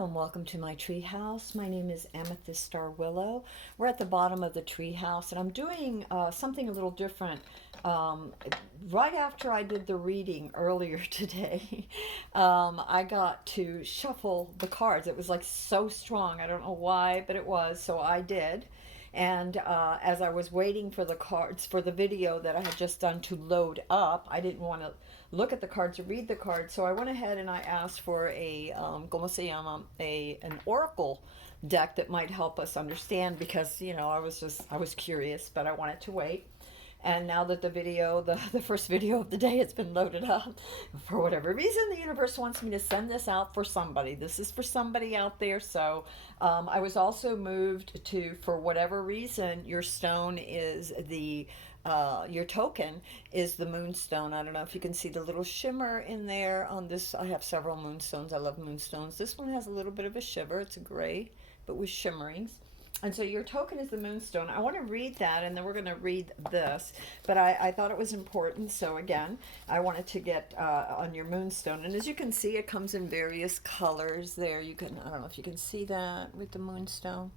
Hello and welcome to my treehouse. My name is Amethyst Star Willow. We're at the bottom of the treehouse, and I'm doing something a little different. Um, right after I did the reading earlier today, I got to shuffle the cards. It was like so strong. I don't know why, but it was, so I did. And as I was waiting for the cards for the video that I had just done to load up, I didn't want to look at the cards or read the cards, so I went ahead and I asked for ¿cómo se llama? An oracle deck that might help us understand, because I was curious, but I wanted to wait. And now that the first video of the day has been loaded up, for whatever reason, the universe wants me to send this out for somebody. This is for somebody out there. So I was also moved to, for whatever reason, your stone is your token is the Moonstone. I don't know if you can see the little shimmer in there on this. I have several Moonstones. I love Moonstones. This one has a little bit of a shiver. It's a gray, but with shimmerings. And so your token is the Moonstone. I want to read that, and then we're going to read this. But I thought it was important, so again, I wanted to get on your Moonstone. And as you can see, it comes in various colors there. I don't know if you can see that with the Moonstone.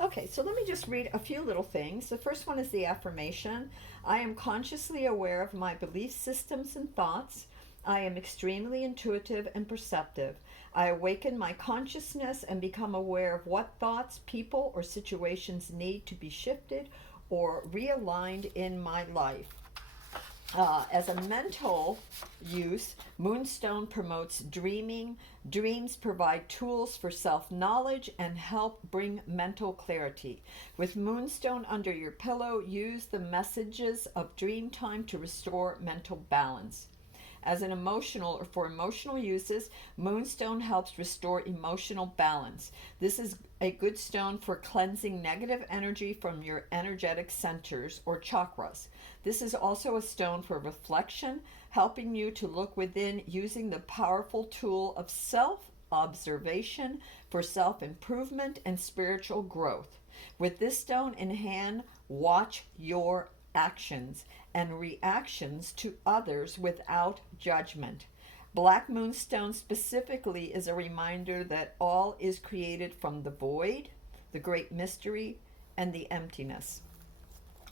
Okay, so let me just read a few little things. The first one is the affirmation. I am consciously aware of my belief systems and thoughts. I am extremely intuitive and perceptive. I awaken my consciousness and become aware of what thoughts, people, or situations need to be shifted or realigned in my life. As a mental use, Moonstone promotes dreaming. Dreams provide tools for self-knowledge and help bring mental clarity. With Moonstone under your pillow, use the messages of dream time to restore mental balance. As an for emotional uses, Moonstone helps restore emotional balance. This is a good stone for cleansing negative energy from your energetic centers or chakras. This is also a stone for reflection, helping you to look within using the powerful tool of self-observation for self-improvement and spiritual growth. With this stone in hand, watch your actions and reactions to others without judgment. Black Moonstone specifically is a reminder that all is created from the void, the great mystery, and the emptiness.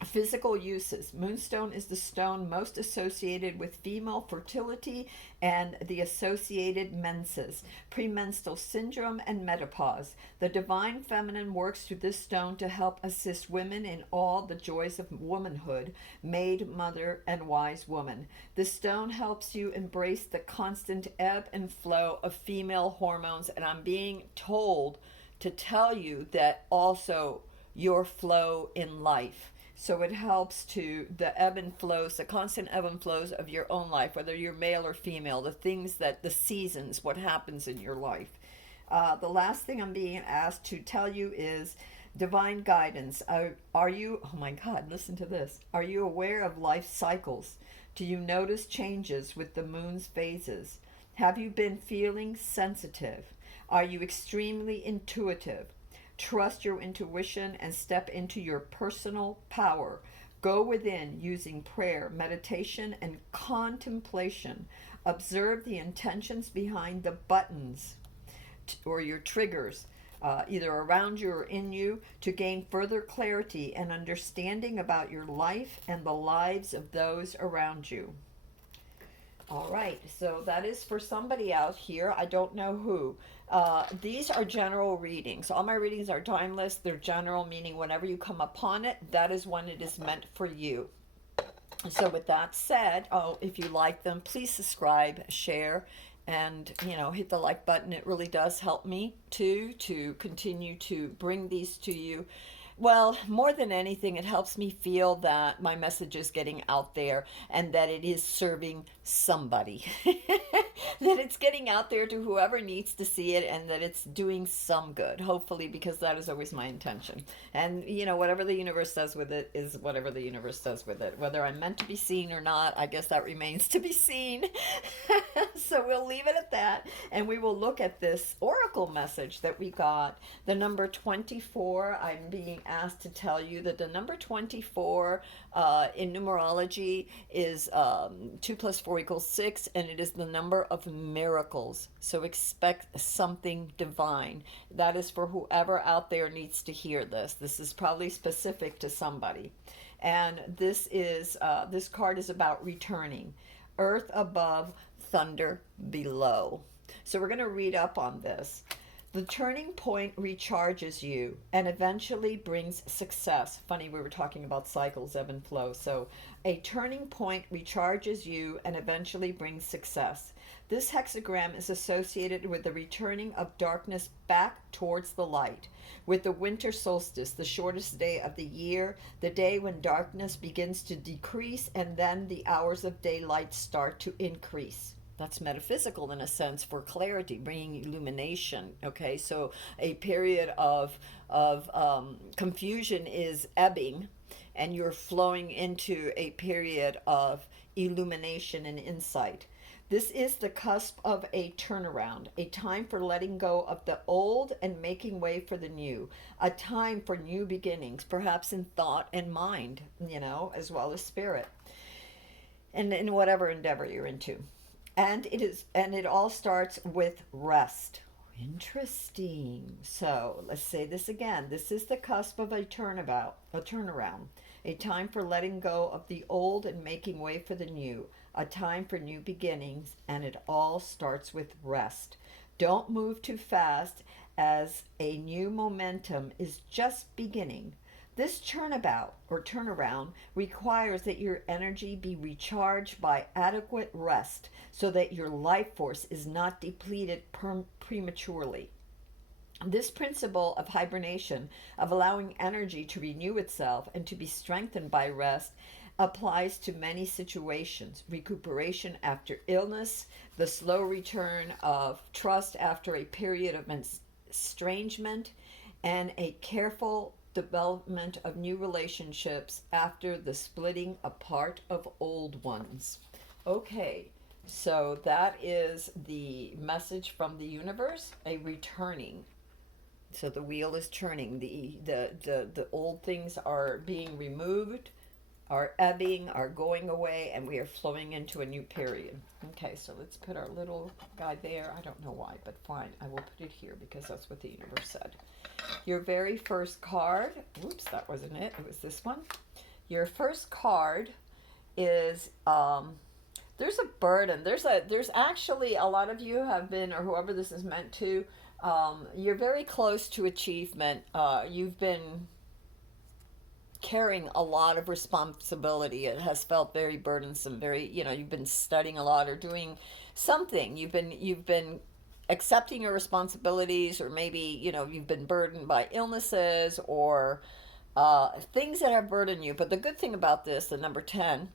Physical uses. Moonstone is the stone most associated with female fertility and the associated menses, premenstrual syndrome, and menopause. The divine feminine works through this stone to help assist women in all the joys of womanhood, maid, mother, and wise woman. The stone helps you embrace the constant ebb and flow of female hormones, and I'm being told to tell you that also your flow in life. So it helps to the ebb and flows, the constant ebb and flows of your own life, whether you're male or female, the things the seasons, what happens in your life. The last thing I'm being asked to tell you is divine guidance. Are you, oh my God, listen to this. Are you aware of life cycles? Do you notice changes with the moon's phases? Have you been feeling sensitive? Are you extremely intuitive? Trust your intuition and step into your personal power. Go within using prayer, meditation, and contemplation. Observe the intentions behind the buttons or your triggers, either around you or in you, to gain further clarity and understanding about your life and the lives of those around you. All right, so that is for somebody out here. I don't know who. These are general readings. All my readings are timeless. They're general, meaning whenever you come upon it, that is when it is meant for you. So with that said, if you like them, please subscribe, share, and hit the like button. It really does help me to continue to bring these to you. Well, more than anything, it helps me feel that my message is getting out there and that it is serving somebody. That it's getting out there to whoever needs to see it, and that it's doing some good, hopefully, because that is always my intention. And, whatever the universe does with it is whatever the universe does with it. Whether I'm meant to be seen or not, I guess that remains to be seen. So we'll leave it at that, and we will look at this oracle message that we got. The number 24, asked to tell you that the number 24 in numerology is 2 plus 4 equals 6, and it is the number of miracles. So expect something divine. That is for whoever out there needs to hear this. This is probably specific to somebody. And this card is about returning. Earth above, thunder below. So we're going to read up on this. The turning point recharges you and eventually brings success. Funny, we were talking about cycles, ebb and flow. So a turning point recharges you and eventually brings success. This hexagram is associated with the returning of darkness back towards the light. With the winter solstice, the shortest day of the year, the day when darkness begins to decrease and then the hours of daylight start to increase. That's metaphysical in a sense, for clarity, bringing illumination. Okay, so a period of confusion is ebbing, and you're flowing into a period of illumination and insight. This is the cusp of a turnaround, a time for letting go of the old and making way for the new, a time for new beginnings, perhaps in thought and mind, as well as spirit, and in whatever endeavor you're into. And it all starts with rest. Interesting. So let's say this again. This is the cusp of a turnaround, a time for letting go of the old and making way for the new, a time for new beginnings, and it all starts with rest. Don't move too fast, as a new momentum is just beginning. This turnabout or turnaround requires that your energy be recharged by adequate rest so that your life force is not depleted prematurely. This principle of hibernation, of allowing energy to renew itself and to be strengthened by rest, applies to many situations. Recuperation after illness, the slow return of trust after a period of estrangement, and a careful development of new relationships after the splitting apart of old ones. Okay, so that is the message from the universe, a returning. So the wheel is turning. The old things are being removed, are ebbing, are going away, and we are flowing into a new period. Okay, so let's put our little guy there. I don't know why, but fine. I will put it here because that's what the universe said. Your very first card, oops, that wasn't it. It was this one. Your first card is there's a burden. There's actually a lot of you have been, or whoever this is meant to, you're very close to achievement. You've been carrying a lot of responsibility. It has felt very burdensome, very, you've been studying a lot or doing something. You've been accepting your responsibilities, or maybe, you've been burdened by illnesses or things that have burdened you. But the good thing about this, the number 10,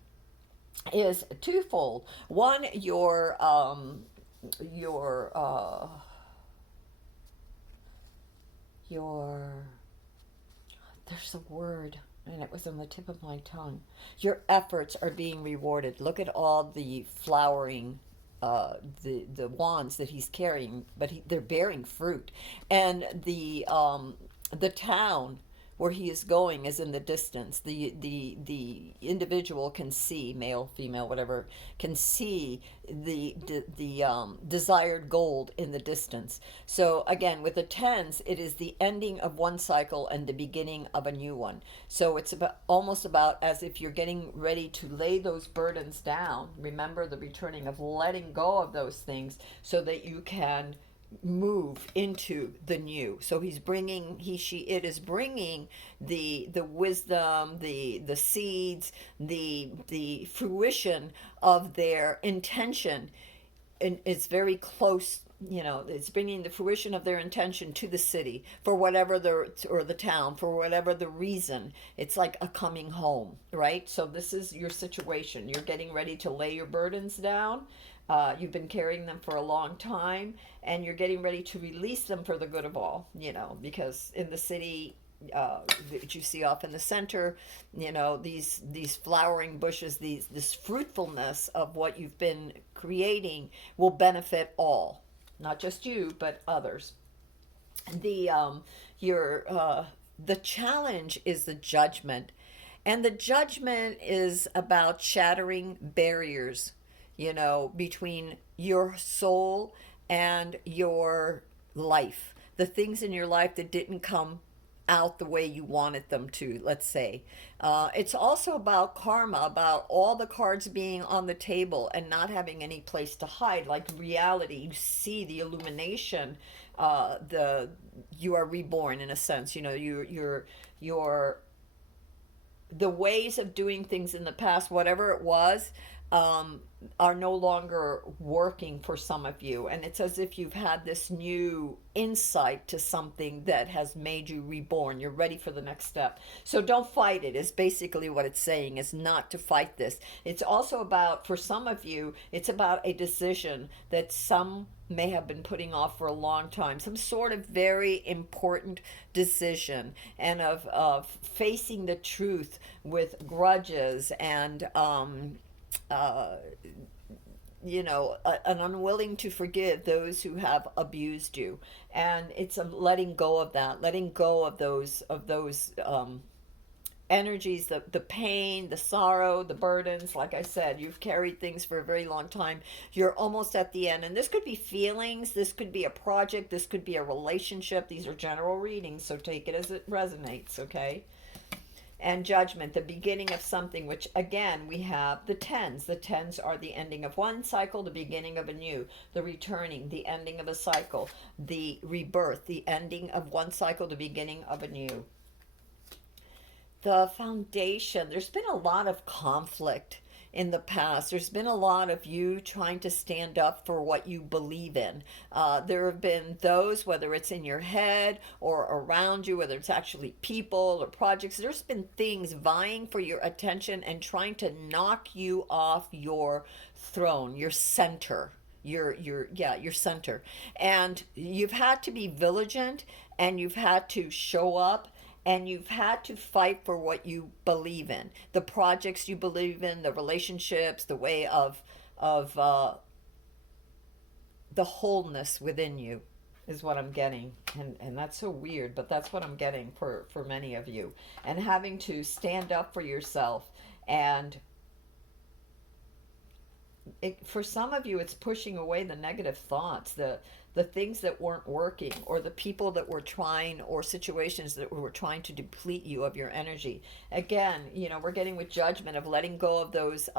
is twofold. One, your there's a word, and it was on the tip of my tongue. Your efforts are being rewarded. Look at all the flowering, the wands that he's carrying, but they're bearing fruit, and the town where he is going is in the distance. The individual can see, male, female, whatever, can see the desired gold in the distance. So again, with the tens, it is the ending of one cycle and the beginning of a new one. So it's almost about as if you're getting ready to lay those burdens down. Remember the returning of letting go of those things so that you can move into the new. So it is bringing the wisdom, the seeds, the fruition of their intention, and it's very close. It's bringing the fruition of their intention to the city for whatever or the town for whatever the reason. It's like a coming home, right? So this is your situation. You're getting ready to lay your burdens down. You've been carrying them for a long time, and you're getting ready to release them for the good of all, because in the city that you see off in the center, these flowering bushes, this fruitfulness of what you've been creating will benefit all, not just you, but others. Your the challenge is the judgment. And the judgment is about shattering barriers, between your soul and your life. The things in your life that didn't come out the way you wanted them to, let's say. It's also about karma, about all the cards being on the table and not having any place to hide, like reality. You see the illumination, the you are reborn in a sense. You're the ways of doing things in the past, whatever it was, um, are no longer working for some of you. And it's as if you've had this new insight to something that has made you reborn. You're ready for the next step. So don't fight it, is basically what it's saying, is not to fight this. It's also about, for some of you, it's about a decision that some may have been putting off for a long time, some sort of very important decision, and of facing the truth with grudges and uh, an unwilling to forgive those who have abused you. And it's a letting go of that, letting go of those energies, the pain, the sorrow, the burdens. Like I said, you've carried things for a very long time. You're almost at the end. And this could be feelings, this could be a project, this could be a relationship. These are general readings, so take it as it resonates, okay? And judgment, the beginning of something, which again we have the tens. The tens are the ending of one cycle, the beginning of a new, the returning, the ending of a cycle, the rebirth, the ending of one cycle, the beginning of a new. The foundation, there's been a lot of conflict in the past. There's been a lot of you trying to stand up for what you believe in. There have been those, whether it's in your head or around you, whether it's actually people or projects, there's been things vying for your attention and trying to knock you off your throne, your center. Your center. And you've had to be vigilant, and you've had to show up, and you've had to fight for what you believe in, the projects you believe in, the relationships, the way of the wholeness within you is what I'm getting. And that's so weird, but that's what I'm getting for many of you. And having to stand up for yourself. And for some of you, it's pushing away the negative thoughts, the things that weren't working, or the people that were trying, or situations that were trying to deplete you of your energy. Again, we're getting with judgment, of letting go of those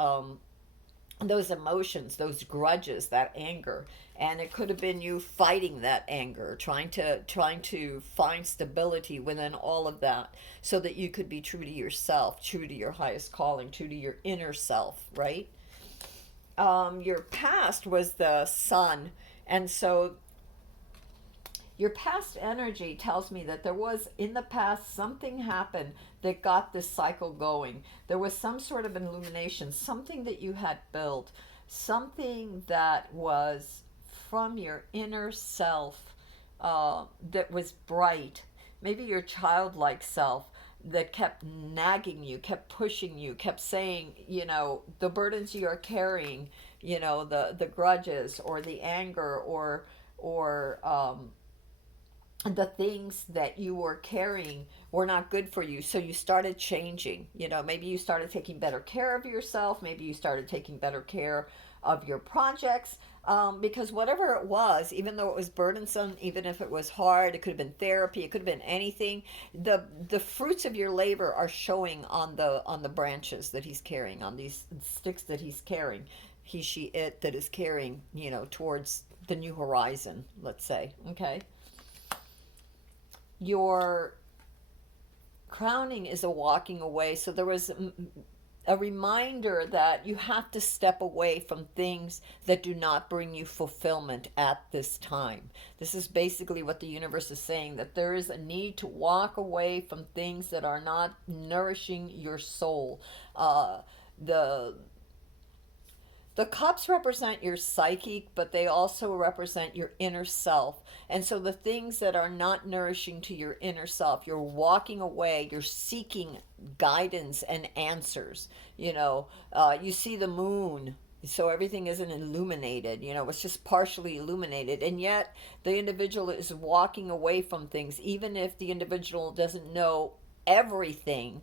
emotions, those grudges, that anger. And it could have been you fighting that anger, trying to find stability within all of that, so that you could be true to yourself, true to your highest calling, true to your inner self, right? Your past was the sun. And so your past energy tells me that there was, in the past, something happened that got this cycle going. There was some sort of illumination, something that you had built, something that was from your inner self, that was bright. Maybe your childlike self that kept nagging you, kept pushing you, kept saying, the burdens you are carrying, the grudges or the anger, or the things that you were carrying were not good for you. So you started changing. Maybe you started taking better care of yourself. Maybe you started taking better care of your projects. Because whatever it was, even though it was burdensome, even if it was hard, it could have been therapy, it could have been anything. The fruits of your labor are showing on the branches that he's carrying, on these sticks that he's carrying. He, she, it that is carrying, towards the new horizon, let's say. Okay. Your crowning is a walking away. So there was a reminder that you have to step away from things that do not bring you fulfillment at this time. This is basically what the universe is saying, that there is a need to walk away from things that are not nourishing your soul. The the cups represent your psychic, but they also represent your inner self. And so the things that are not nourishing to your inner self, you're walking away, you're seeking guidance and answers. You see the moon so everything isn't illuminated, it's just partially illuminated, and yet the individual is walking away from things, even if the individual doesn't know everything,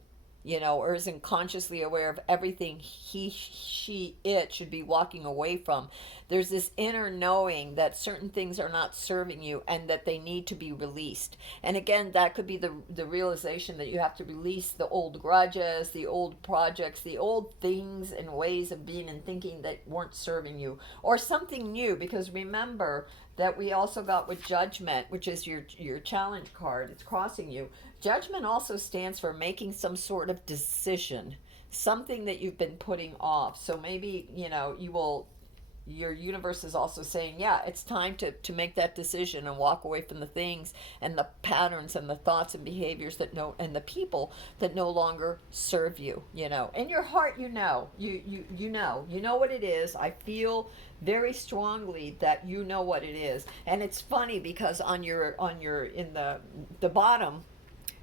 or isn't consciously aware of everything he, she, it should be walking away from. There's this inner knowing that certain things are not serving you and that they need to be released. And again, that could be the realization that you have to release the old grudges, the old projects, the old things and ways of being and thinking that weren't serving you, or something new. Because remember that we also got with judgment, which is your challenge card. It's crossing you. Judgment also stands for making some sort of decision, something that you've been putting off. So maybe, your universe is also saying, yeah, it's time to make that decision and walk away from the things and the patterns and the thoughts and behaviors and the people that no longer serve you. In your heart, you know what it is. I feel very strongly that you know what it is. And it's funny because on your in the bottom,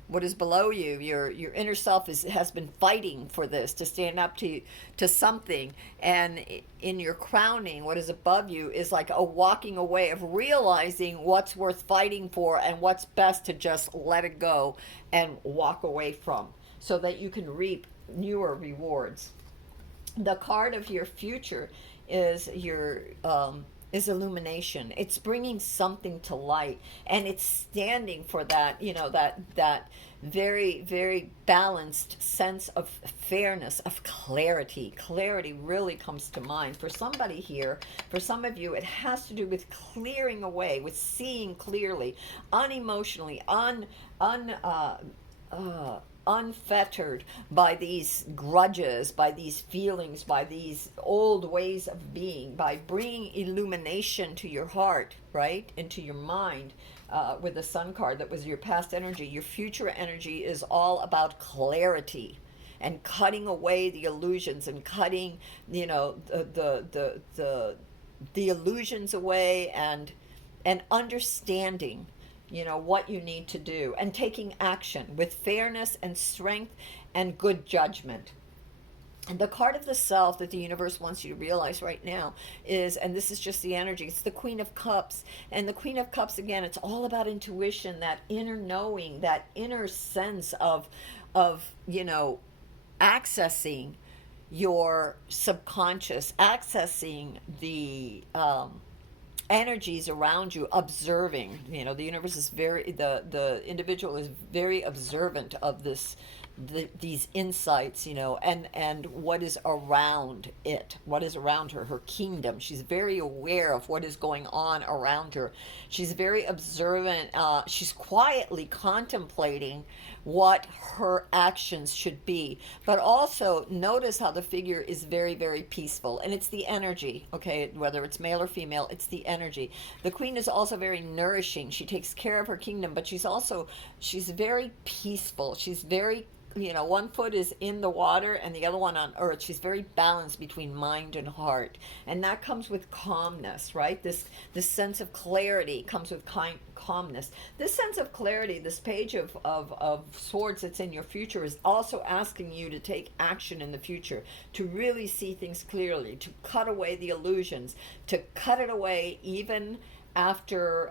what is below you, your inner self has been fighting for this, to stand up to something. And in your crowning, what is above you is like a walking away of realizing what's worth fighting for and what's best to just let it go and walk away from, so that you can reap newer rewards. The card of your future is your is illumination. It's bringing something to light, and it's standing for that, that very, very balanced sense of fairness, of clarity. Clarity really comes to mind for somebody here. For some of you, it has to do with clearing away, with seeing clearly, unemotionally, unfettered by these grudges, by these feelings, by these old ways of being, by bringing illumination to your heart, right, into your mind. With the sun card, that was your past energy. Your future energy is all about clarity and cutting away the illusions and cutting, the illusions away, and understanding what you need to do, and taking action with fairness and strength and good judgment. And the card of the self that the universe wants you to realize right now is, and this is just the energy, it's the Queen of Cups. And the Queen of Cups, again, it's all about intuition, that inner knowing, that inner sense of accessing your subconscious, accessing the energies around you, observing. The universe is the individual is very observant of these insights, and what is around it, what is around her kingdom. She's very aware of what is going on around her. She's very observant. She's quietly contemplating what her actions should be. But also notice how the figure is very, very peaceful. And it's the energy, okay? Whether it's male or female, it's the energy. The queen is also very nourishing. She takes care of her kingdom, but she's very peaceful. She's very, one foot is in the water and the other one on earth. She's very balanced between mind and heart. And that comes with calmness, right? This sense of clarity comes with calmness. This sense of clarity, this page of swords that's in your future, is also asking you to take action in the future, to really see things clearly, to cut away the illusions, to cut it away even after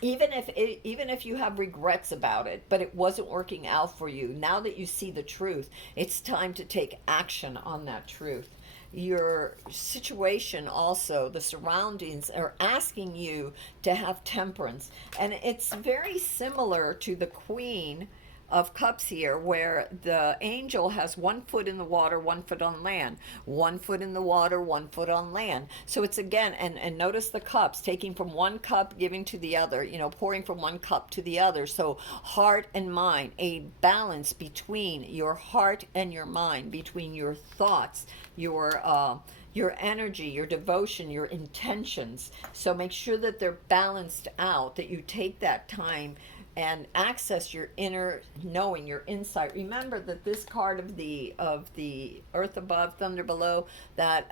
even if you have regrets about it, but it wasn't working out for you. Now that you see the truth, it's time to take action on that truth. Your situation also, the surroundings are asking you to have temperance. And it's very similar to the Queen of Cups here, where the angel has 1 foot in the water, 1 foot on land, 1 foot in the water, 1 foot on land. So it's again, and notice the cups, taking from one cup, giving to the other, pouring from one cup to the other. So heart and mind, a balance between your heart and your mind, between your thoughts, your energy, your devotion, your intentions. So make sure that they're balanced out, that you take that time and access your inner knowing, your insight. Remember that this card of the earth above, thunder below, that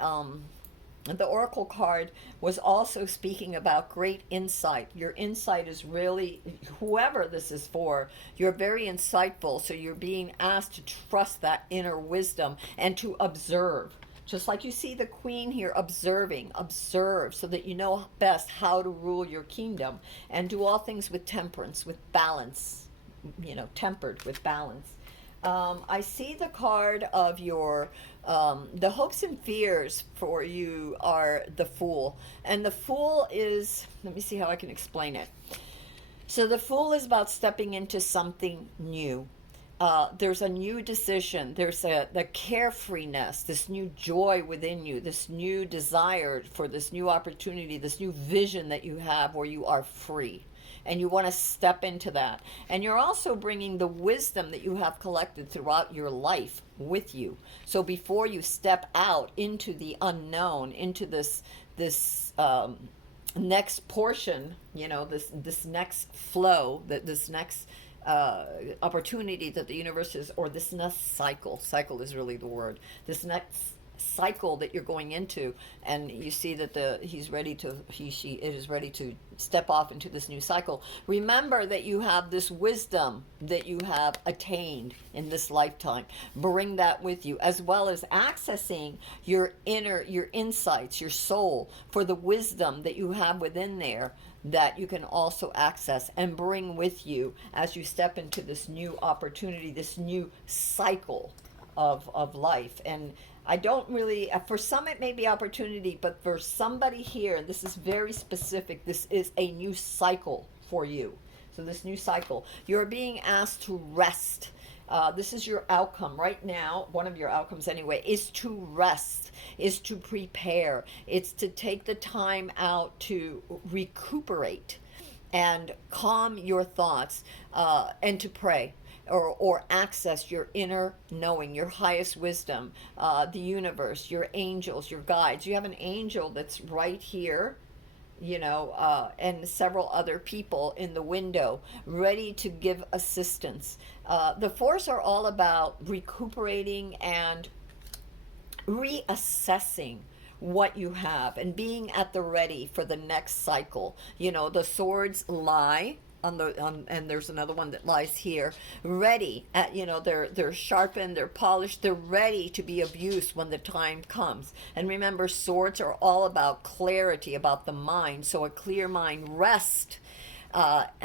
the oracle card was also speaking about great insight. Your insight is really, whoever this is for, you're very insightful. So you're being asked to trust that inner wisdom and to observe. Just like you see the queen here observing, observe so that you know best how to rule your kingdom, and do all things with temperance, with balance, tempered with balance. I see the card of the hopes and fears for you are the Fool. And the Fool is, let me see how I can explain it. So the Fool is about stepping into something new. There's a new decision. There's the carefreeness, this new joy within you, this new desire for this new opportunity, this new vision that you have where you are free. And you want to step into that. And you're also bringing the wisdom that you have collected throughout your life with you. So before you step out into the unknown, into this next portion, this next flow, this next opportunity that the universe is, or this next cycle is really the word, this next cycle that you're going into, and you see that it is ready to step off into this new cycle. Remember that you have this wisdom that you have attained in this lifetime. Bring that with you, as well as accessing your insights, your soul, for the wisdom that you have within there, that you can also access and bring with you as you step into this new opportunity, this new cycle of life. And I don't really, for some it may be opportunity, but for somebody here, this is very specific. This is a new cycle for you. So this new cycle, you're being asked to rest. This is your outcome right now. One of your outcomes anyway is to rest, is to prepare. It's to take the time out to recuperate and calm your thoughts, and to pray. Or access your inner knowing, your highest wisdom, the universe, your angels, your guides. You have an angel that's right here, and several other people in the window ready to give assistance. The Force are all about recuperating and reassessing what you have and being at the ready for the next cycle. The swords lie and there's another one that lies here, ready at, they're sharpened, they're polished, they're ready to be of use when the time comes. And remember, swords are all about clarity, about the mind. So a clear mind, rest,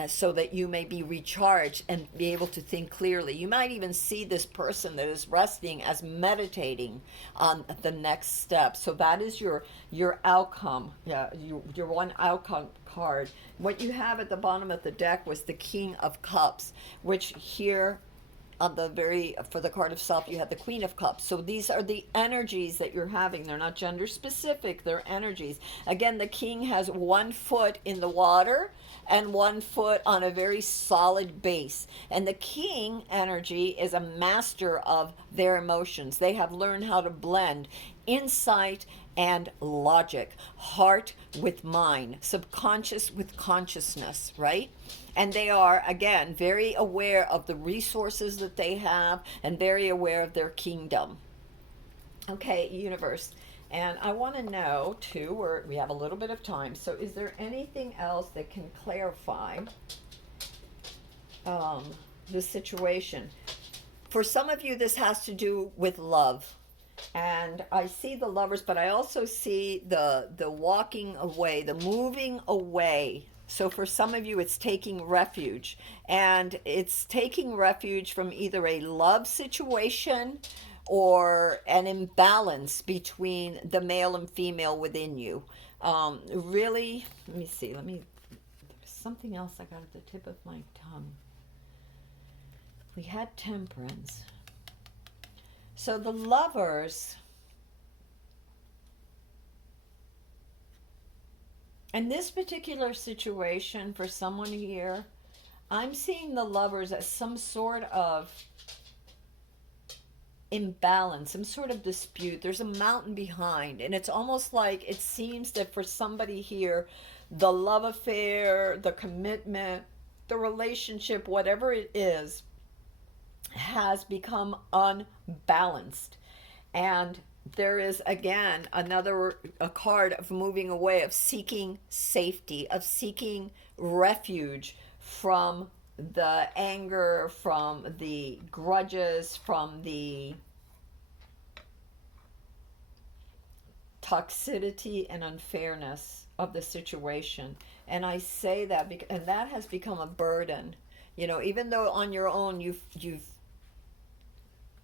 so that you may be recharged and be able to think clearly. You might even see this person that is resting as meditating on the next step. So that is your outcome. Yeah, your one outcome card. What you have at the bottom of the deck was the King of Cups, which here on for the card of self, you have the Queen of Cups. So these are the energies that you're having. They're not gender specific, they're energies. Again, the King has one foot in the water and one foot on a very solid base. And the King energy is a master of their emotions. They have learned how to blend insight and logic, heart with mind, subconscious with consciousness, right? And they are, again, very aware of the resources that they have and very aware of their kingdom. Okay, universe. And I want to know, too, we have a little bit of time, so is there anything else that can clarify the situation? For some of you, this has to do with love. And I see the Lovers, but I also see the walking away, the moving away. So for some of you, it's taking refuge. And it's taking refuge from either a love situation or an imbalance between the male and female within you. Really, let me see. There's something else I got at the tip of my tongue. We had Temperance. So the Lovers, in this particular situation for someone here, I'm seeing the Lovers as some sort of imbalance, some sort of dispute. There's a mountain behind, and it's almost like it seems that for somebody here, the love affair, the commitment, the relationship, whatever it is, has become unbalanced. And there is, again, a card of moving away, of seeking safety, of seeking refuge from the anger, from the grudges, from the toxicity and unfairness of the situation. And I say that because, and that has become a burden. You know, even though on your own you've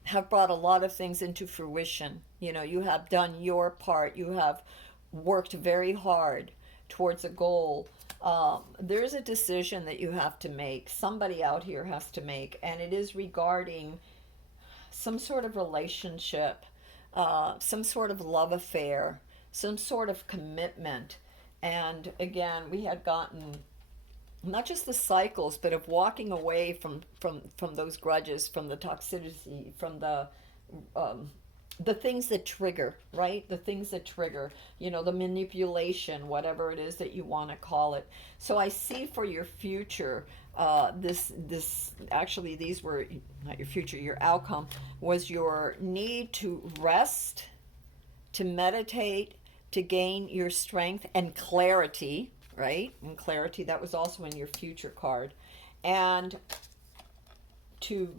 have brought a lot of things into fruition. You know, you have done your part. You have worked very hard towards a goal. There's a decision that you have to make. Somebody out here has to make, and it is regarding some sort of relationship, some sort of love affair, some sort of commitment. And again, we had gotten not just the cycles, but of walking away from those grudges, from the toxicity, from the things that trigger, right? The things that trigger, you know, the manipulation, whatever it is that you want to call it. So I see for your future, this actually, these were not your future, your outcome was your need to rest, to meditate, to gain your strength and clarity, right? And clarity, that was also in your future card. And to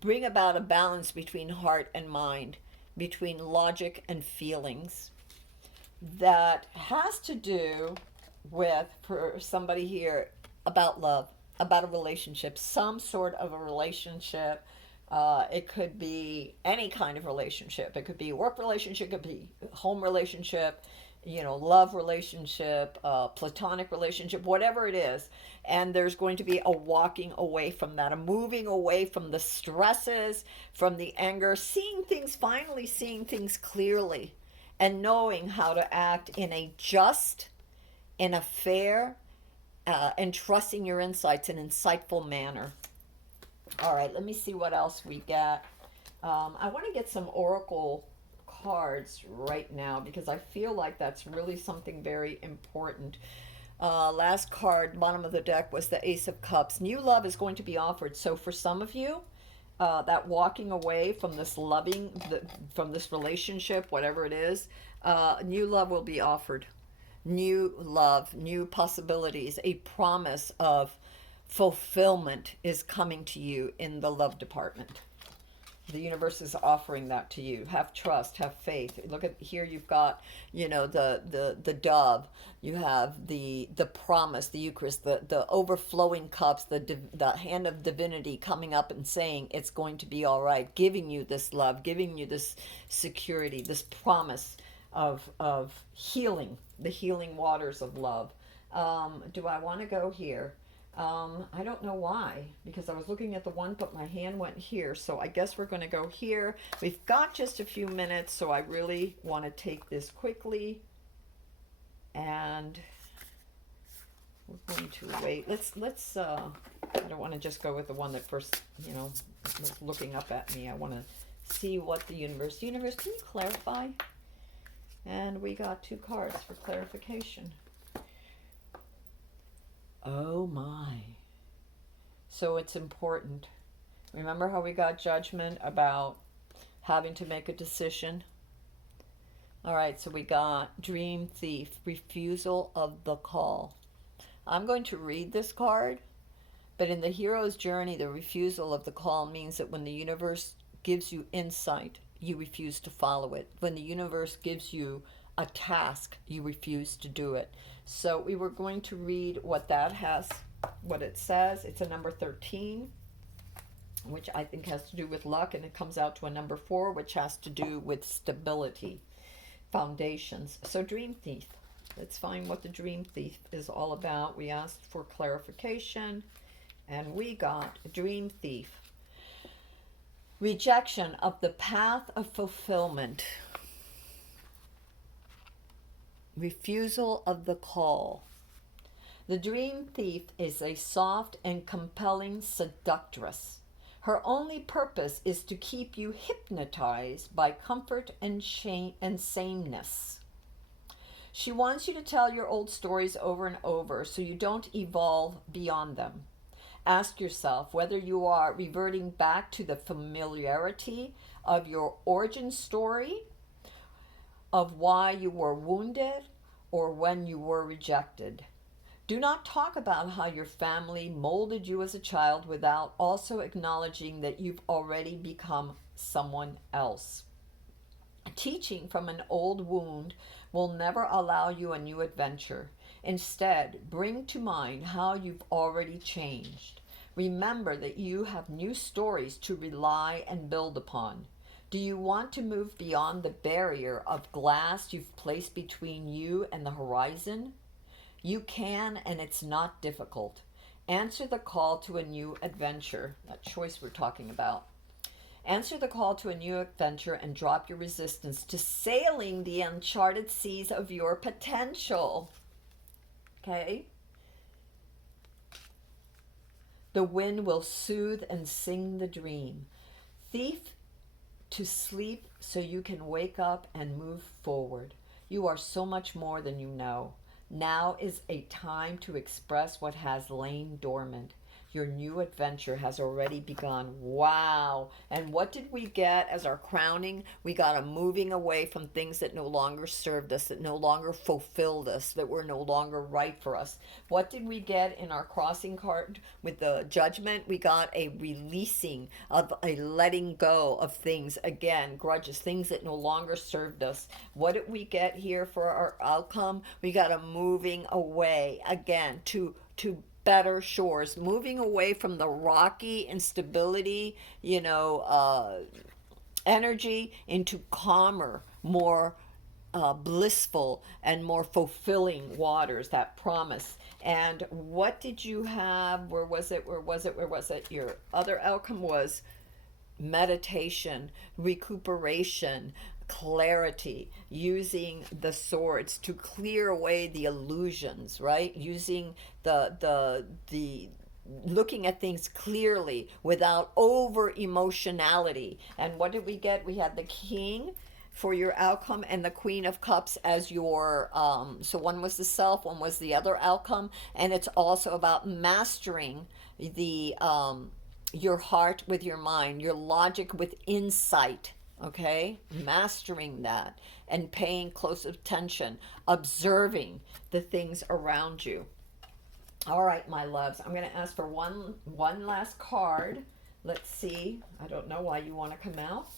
bring about a balance between heart and mind, between logic and feelings. That has to do with, for somebody here, about love, about a relationship, some sort of a relationship. It could be any kind of relationship. It could be a work relationship, it could be a home relationship, you know, love relationship, platonic relationship, whatever it is. And there's going to be a walking away from that, a moving away from the stresses, from the anger, seeing things, finally seeing things clearly, and knowing how to act in a just, in a fair, and trusting your insights in an insightful manner. All right, let me see what else we got. I want to get some oracle cards right now because I feel like that's really something very important. Last card, bottom of the deck, was the Ace of Cups. New love is going to be offered. So for some of you, that walking away from this loving, from this relationship, whatever it is, new love will be offered. New love, new possibilities, a promise of fulfillment is coming to you in the love department. The universe is offering that to you. Have trust, have faith. Look at here, you've got, you know, the dove, you have the promise, the Eucharist, the overflowing cups, the hand of divinity coming up and saying it's going to be all right, giving you this love, giving you this security, this promise of healing, the healing waters of love. Do I want to go here? I don't know why, because I was looking at the one, but my hand went here. So I guess we're going to go here. We've got just a few minutes, so I really want to take this quickly. And we're going to wait. Let's, I don't want to just go with the one that first, you know, was looking up at me. I want to see what the universe, can you clarify? And we got 2 cards for clarification. Oh my. So it's important. Remember how we got judgment about having to make a decision? All right, so we got Dream Thief, refusal of the call. I'm going to read this card, but in the hero's journey, the refusal of the call means that when the universe gives you insight, you refuse to follow it. When the universe gives you a task, you refuse to do it. So we were going to read what that has, what it says. It's a number 13, which I think has to do with luck, and it comes out to a number 4, which has to do with stability, foundations. So Dream Thief, let's find what the Dream Thief is all about. We asked for clarification, and we got Dream Thief. Rejection of the path of fulfillment. Refusal of the call. The Dream Thief is a soft and compelling seductress. Her only purpose is to keep you hypnotized by comfort and shame and sameness. She wants you to tell your old stories over and over so you don't evolve beyond them. Ask yourself whether you are reverting back to the familiarity of your origin story, of why you were wounded, or when you were rejected. Do not talk about how your family molded you as a child without also acknowledging that you've already become someone else. Teaching from an old wound will never allow you a new adventure. Instead, bring to mind how you've already changed. Remember that you have new stories to rely and build upon. Do you want to move beyond the barrier of glass you've placed between you and the horizon? You can, and it's not difficult. Answer the call to a new adventure, that choice we're talking about. Answer the call to a new adventure and drop your resistance to sailing the uncharted seas of your potential. Okay? The wind will soothe and sing the dream. Thief to sleep so you can wake up and move forward. You are so much more than you know. Now is a time to express what has lain dormant. Your new adventure has already begun. Wow. And what did we get as our crowning? We got a moving away from things that no longer served us, that no longer fulfilled us, that were no longer right for us. What did we get in our crossing card with the judgment? We got a releasing of a letting go of things, again, grudges, things that no longer served us. What did we get here for our outcome? We got a moving away, again, to better shores, moving away from the rocky instability, energy into calmer, more blissful and more fulfilling waters, that promise. And what did you have? Where was it? Where was it? Where was it? Your other outcome was meditation, recuperation, clarity, using the swords to clear away the illusions, right? Using the looking at things clearly without over emotionality. And what did we get? We had the king for your outcome and the queen of cups as your so one was the self, one was the other outcome. And it's also about mastering the your heart with your mind, your logic with insight. Okay, mastering that and paying close attention, observing the things around you. All right, my loves, I'm going to ask for one last card. Let's see. I don't know why you want to come out.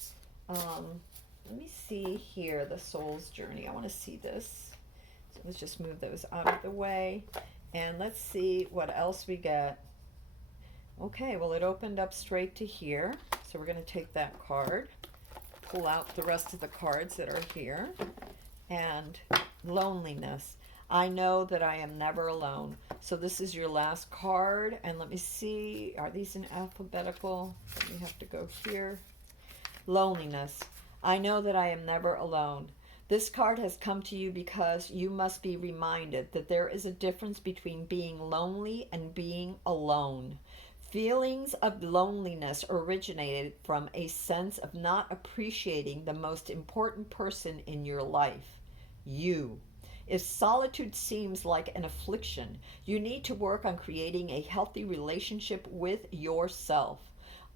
Let me see here, the soul's journey. I want to see this. So let's just move those out of the way. And let's see what else we get. Okay, well, it opened up straight to here. So we're going to take that card, pull out the rest of the cards that are here. And loneliness. I know that I am never alone. So this is your last card. And let me see, are these in alphabetical? We have to go here. Loneliness. I know that I am never alone. This card has come to you because you must be reminded that there is a difference between being lonely and being alone. Feelings of loneliness originated from a sense of not appreciating the most important person in your life, you. If solitude seems like an affliction, you need to work on creating a healthy relationship with yourself.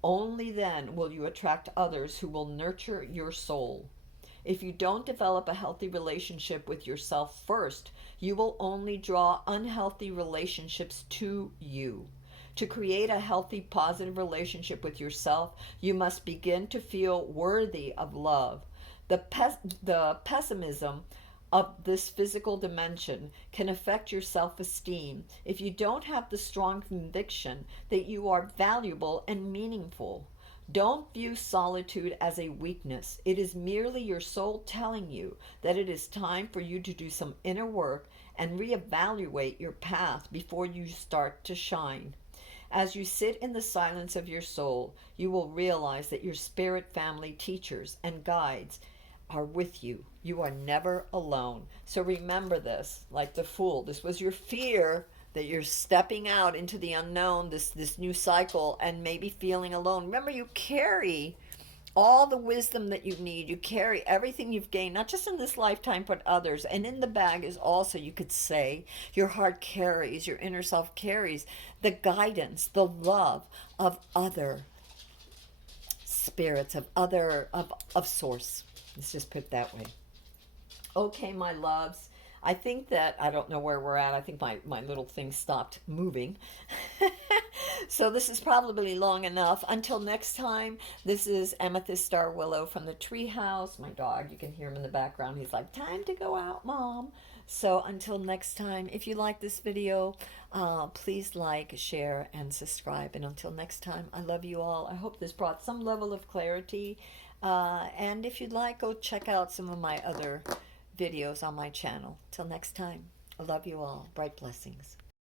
Only then will you attract others who will nurture your soul. If you don't develop a healthy relationship with yourself first, you will only draw unhealthy relationships to you. To create a healthy, positive relationship with yourself, you must begin to feel worthy of love. The pessimism of this physical dimension can affect your self-esteem if you don't have the strong conviction that you are valuable and meaningful. Don't view solitude as a weakness. It is merely your soul telling you that it is time for you to do some inner work and reevaluate your path before you start to shine. As you sit in the silence of your soul, you will realize that your spirit family teachers and guides are with you. You are never alone. So remember this, like the Fool. This was your fear that you're stepping out into the unknown, this new cycle, and maybe feeling alone. Remember, you carry all the wisdom that you need. You carry everything you've gained, not just in this lifetime, but others. And in the bag is also, you could say, your heart carries, your inner self carries the guidance, the love of other spirits, of source. Let's just put it that way. Okay, my loves. I think that, I don't know where we're at. I think my little thing stopped moving. So this is probably long enough. Until next time, this is Amethyst Star Willow from the treehouse. My dog, you can hear him in the background. He's like, time to go out, Mom. So until next time, if you like this video, please like, share, and subscribe. And until next time, I love you all. I hope this brought some level of clarity. And if you'd like, go check out some of my other videos on my channel. Till next time, I love you all. Bright blessings.